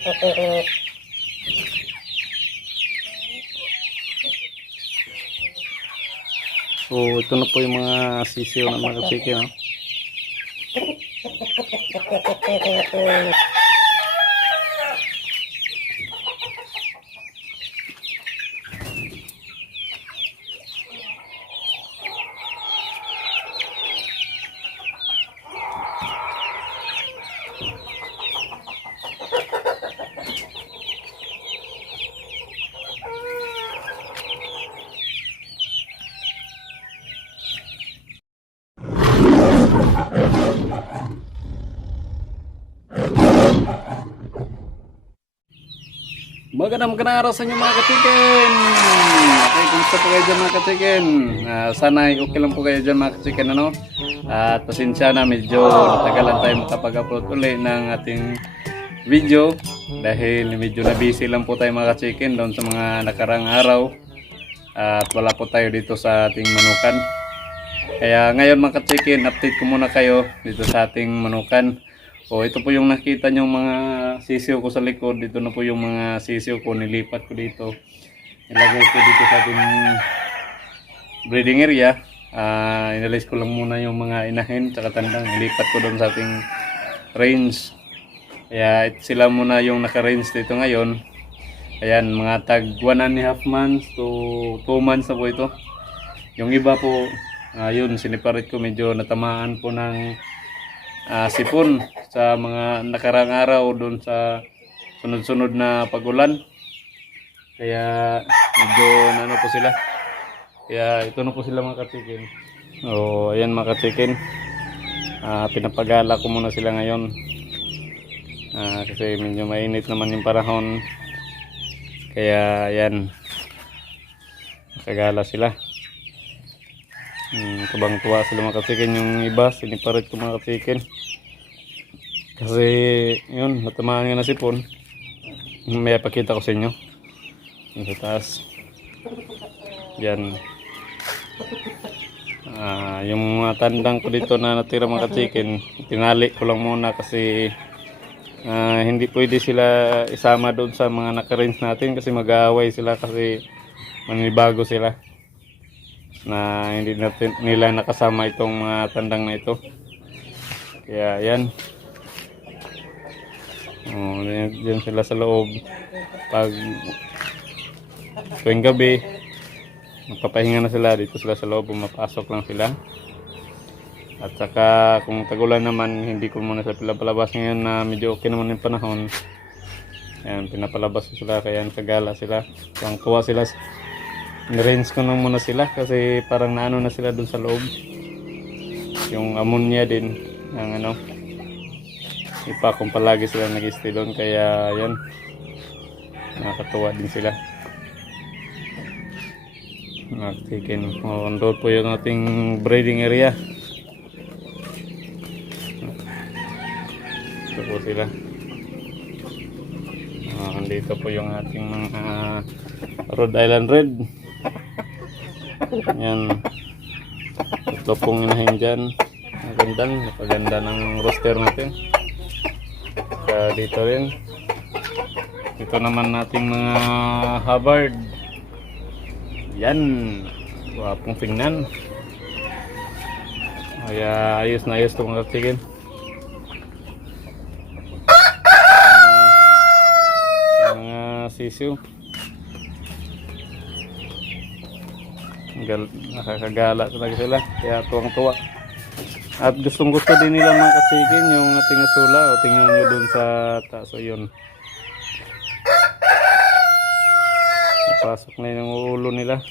So ito na po yung mga sisiyo ng mga chicken, no? Magandang araw sa inyo mga ka-chicken. Okay, kumusta po kayo dyan mga ka-chicken? Sana okay lang po kayo dyan mga ka-chicken, ano? At pasensya na, medyo natagalan tayo makapag-upload ulit ng ating video dahil medyo na busy lang po tayo mga ka-chicken doon sa mga nakarang araw at wala po tayo dito sa ating manukan. Kaya ngayon mga ka-chicken, update ko muna kayo dito sa ating manukan. O ito po yung nakita nyo mga sisiyo ko sa likod. Dito na po yung mga sisiyo ko, nilipat ko dito. Nilagay ko dito sa ating breeding area. Inalis ko lang muna yung mga inahin tsaka tandang. Nilipat ko doon sa ating range. Kaya sila muna yung naka-range dito ngayon. Ayan, mga tag 1.5 months to 2 months na po ito. Yung iba po, yun, siniparate ko, medyo natamaan po ng sipon sa mga nakarang araw doon sa sunod-sunod na pagulan. Kaya medyo ano po sila. Kaya ito na po sila mga ka-chicken. O ayan mga ka-chicken. Pinapagala ko muna sila ngayon. Kasi medyo mainit naman yung panahon. Kaya ayan. Nakagala sila. Kabang tuwa sila mga ka-chicken. Yung iba siniparit ko mga ka-chicken kasi yun, natamaan nga na sipon. May pakita ko sa inyo yung sa taas yan. Yung mga tandang ko dito na natira mga ka-chicken, tinali ko lang muna kasi hindi pwede sila isama doon sa mga naka-range natin kasi mag-aaway sila kasi manibago sila na hindi natin nila nakasama itong mga tandang na ito. Kaya yan, diyan sila sa loob. Pag tuwing gabi magpapahinga na sila, dito sila sa loob, mapasok lang sila. At saka kung tagulan naman, hindi ko muna sila pinapalabas ngayon na medyo okay naman yung panahon. Ayan, pinapalabas ko sila kaya nakagala sila. Ang tuwa sila, nirange ko nung muna sila kasi parang naano na sila dun sa loob. Yung ammonia din ng ano, ipa kung palagi sila nag-stay doon, kaya yan, nakakatuwa din sila. Chicken, doon po yung ating breeding area. Ito po sila. Dito po yung ating mga Rhode Island Red. Yan. Ito pong inahin dyan. Napaganda ng roster natin. Kaya dito rin. Ito naman nating mga Hubbard. Yan. Wapong tingnan. Kaya ayos na ayos ito mga ka-chicken. Mga sisiw. Nakakagala talaga sila, kaya tuwang-tuwa. At gustong gusto din nila mga ka-chicken yung ating asula. O tingnan nyo dun sa taas, o yun, napasok na yung ulo nila.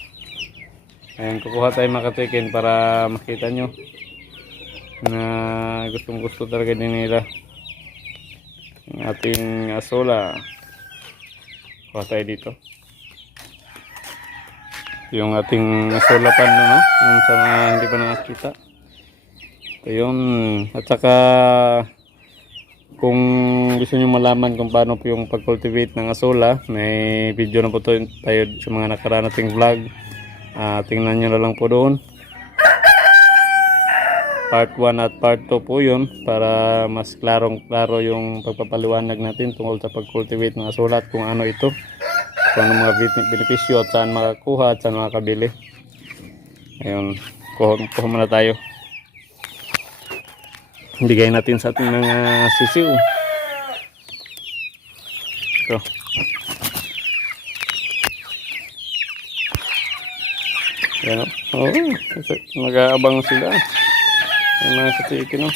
Ayan, kukuha tayo mga ka-chicken para makita nyo na gustong gusto talaga din nila yung ating asula. Kuha tayo dito yung ating sulapan, no? Yung sa mga hindi pa nakakita. Ito yun. At saka kung gusto nyo malaman kung paano po yung pag-cultivate ng asula, may video na po tayo sa mga nakaraan nating vlog. Tingnan nyo na lang po doon. part 1 at part 2 po yun para mas klaro yung pagpapaliwanag natin tungkol sa pag-cultivate ng asola at kung ano ito, kung ano mga benepisyo at saan makakuha at saan makakabili. Ayun, kuha muna tayo. Bigay natin sa ating mga sisiw. Ito. Yan o. Oh, nag-aabang sila. Yung mga katikin o.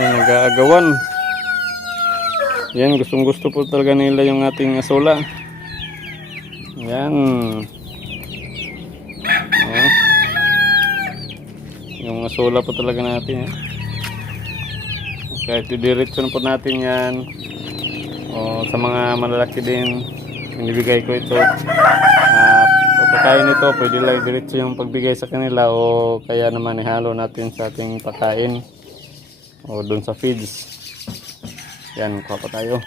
Yan, nag-aagawan. Yan, gustong gusto po talaga nila yung ating asola. Yan. Oh. Yung asola po talaga natin. Kahit didiretso na po natin yan. O, sa mga malalaki din, binibigay ko ito. Pagkain nito, pwede lang diretso yung pagbigay sa kanila o kaya naman ihalo natin sa ating pagkain o dun sa feeds. Yan, kuha pa tayo.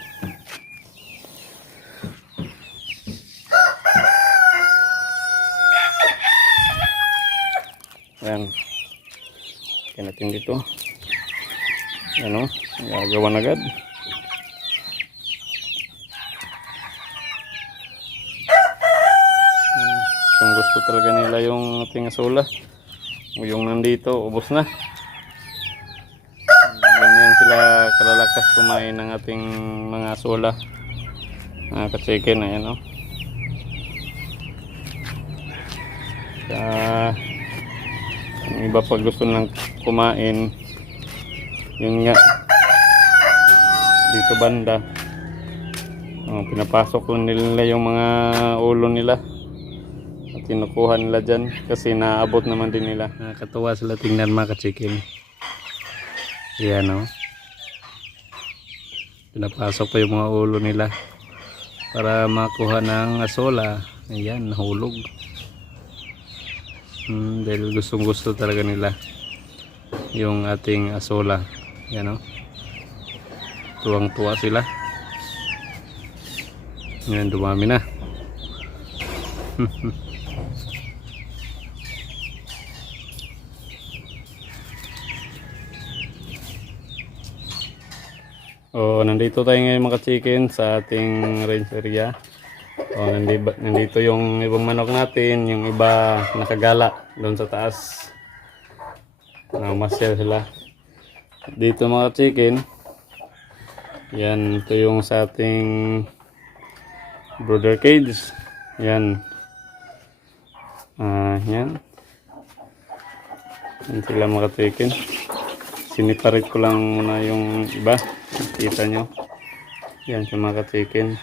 Yan. Kaya natin dito. Ano, gagawa agad. Kung gusto talaga nila yung ating asola o yung nandito, ubos na. Ganyan sila kalalakas kumain ng ating mga asola. Ka-chicken, ayan o. Yung iba pag gusto nang kumain, yun nga, dito banda, pinapasok lang nila yung mga ulo nila at kinukuha nila dyan kasi naabot naman din nila. Nakakatuwa sila tingnan mga ka-chicken. Yan o, pinapasok pa yung mga ulo nila para makuha ng asola. Ayan, nahulog. Dahil gustong gusto talaga nila yung ating asola. Yan o, tuwang tuwa sila. Yan, dumami na. Nandito tayo ngayon mga chicken sa ating range area. Nandito yung ibang manok natin, yung iba nakagala doon sa taas. Masya sila dito mga chicken. Yan, ito yung sa ating brooder cage. Yan. Yan. Yan sila mga chicken. Siniparit ko lang muna yung iba. Kita nyo. Yan sa mga chicken.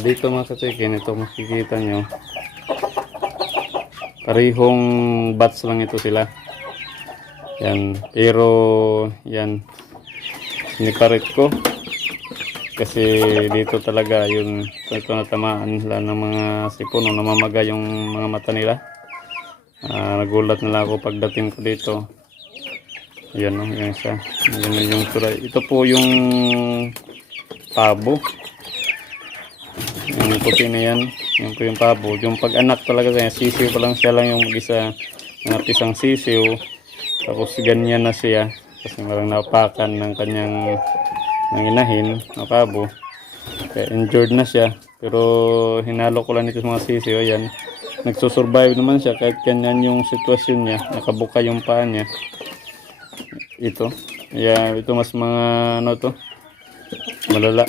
Dito mga chicken, ito makikita nyo. Parehong batch lang ito sila. Yan. Pero yan. Siniparit ko. Kasi dito talaga yun, ito natamaan sila ng mga sipon o namamaga yung mga mata nila. Nagulat nila ako pagdating ko dito. Yan o, yung isa. Yan yung tura. Ito po yung pabo. Yung puti na yan. Yan po yung pabo. Yung pag-anak talaga kaya sisiw pa lang, siya lang yung mag-isa ng isang sisiw. Tapos ganyan na siya. Kasi marang napakan ng kanyang inahin na pabo. Kaya injured na siya. Pero hinalo ko lang ito sa mga sisiw. Ayan. Nagsusurvive naman siya kahit ganyan yung sitwasyon niya. Nakabuka yung paa niya. Ito. Yeah, ito mas mga ano to. Malala.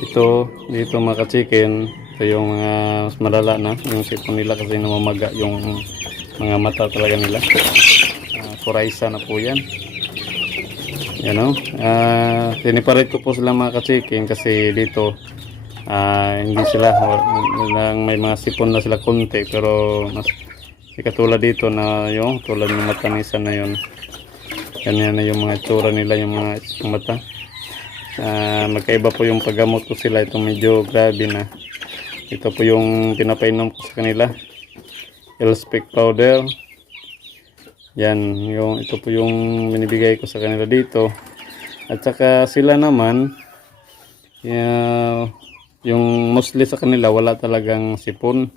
Ito, dito mga ka-chicken. Ito yung mga mas malala na. Yung sipon nila kasi namamaga yung mga mata talaga nila. Kuraysa na po yan. Yan o. Tiniparit ko po sila mga ka-chicken kasi dito hindi sila may mga sipon na sila konti pero mas katulad dito na yung tulad ng matanisan na yun. Ganyan na yung mga itsura nila, yung mga mata. Magkaiba po yung paggamot ko sila. Ito medyo grabe na. Ito po yung pinapainom ko sa kanila. L-Spec powder. Yan, ito po yung binibigay ko sa kanila dito. At saka sila naman, yung mostly sa kanila wala talagang sipon.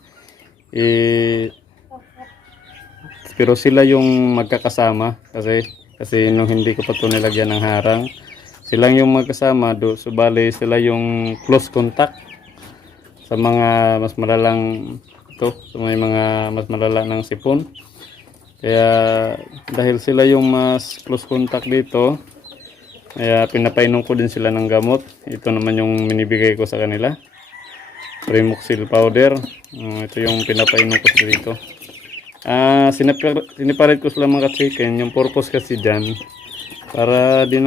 Pero sila yung magkakasama kasi nung hindi ko pa ito nilagyan ng harang, silang yung magkasama so bali sila yung close contact sa mga mas malalang sa may mga mas malala ng sipon. Kaya dahil sila yung mas close contact dito, kaya pinapainom ko din sila ng gamot. Ito naman yung minibigay ko sa kanila, Primoxil powder. Ito yung pinapainom ko sila dito. Siniparit ko sila mga chicken. Yung purpose kasi dyan, para di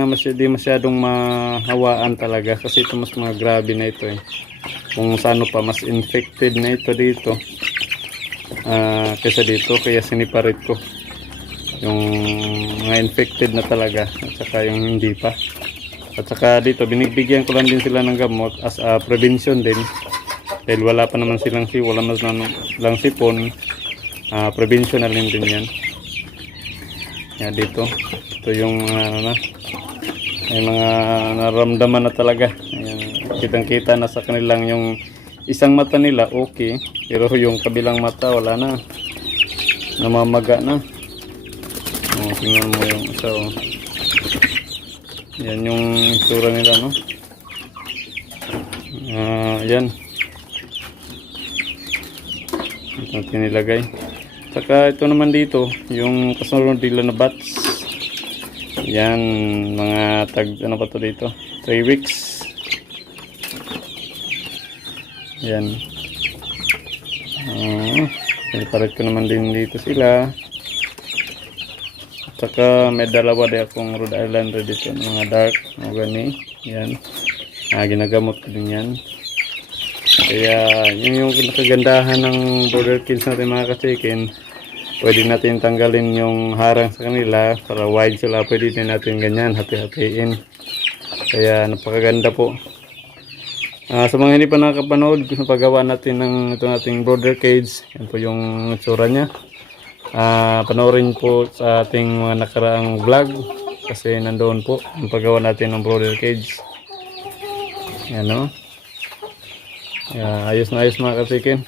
masyadong mahawaan talaga. Kasi ito mas mga grabe na ito eh. Kung saan pa, mas infected na ito dito kaysa dito. Kaya siniparit ko yung mga infected na talaga at saka yung hindi pa. At saka dito, binibigyan ko lang din sila ng gamot as a prevention din. Dahil wala pa naman silang wala naman lang sipon. Prevention na din yan. Yan dito. Ito yung may mga naramdaman na talaga. Kitang-kita na sa kanilang yung isang mata nila okay, pero yung kabilang mata wala na. Namamaga na. Tingnan mo yung isa oh. Yan yung itsura nila no. Yan. Ito tinilagay. Saka ito naman dito, yung kasunod nila na bats. Yan, mga ano pa to dito? 3 weeks. Yan. Palit ko naman din dito sila. Saka may dalawa din akong Rhode Islander dito, mga dark, mga gani. Yan. Ginagamot ko din yan. Kaya yun yung nakagandahan ng border kills natin mga ka-chicken. Pwede natin tanggalin yung harang sa kanila para wide sila. Pwede din natin ganyan, hati-hatiin. Kaya napakaganda po. Sa mga hindi pa nakakapanood, paggawa natin ng ito nating border cage. Yan po yung itsura niya. Panoorin po sa ating mga nakaraang vlog kasi nandoon po ang paggawa natin ng border cage. Yan o. Ayos na ayos mga ka-chicken.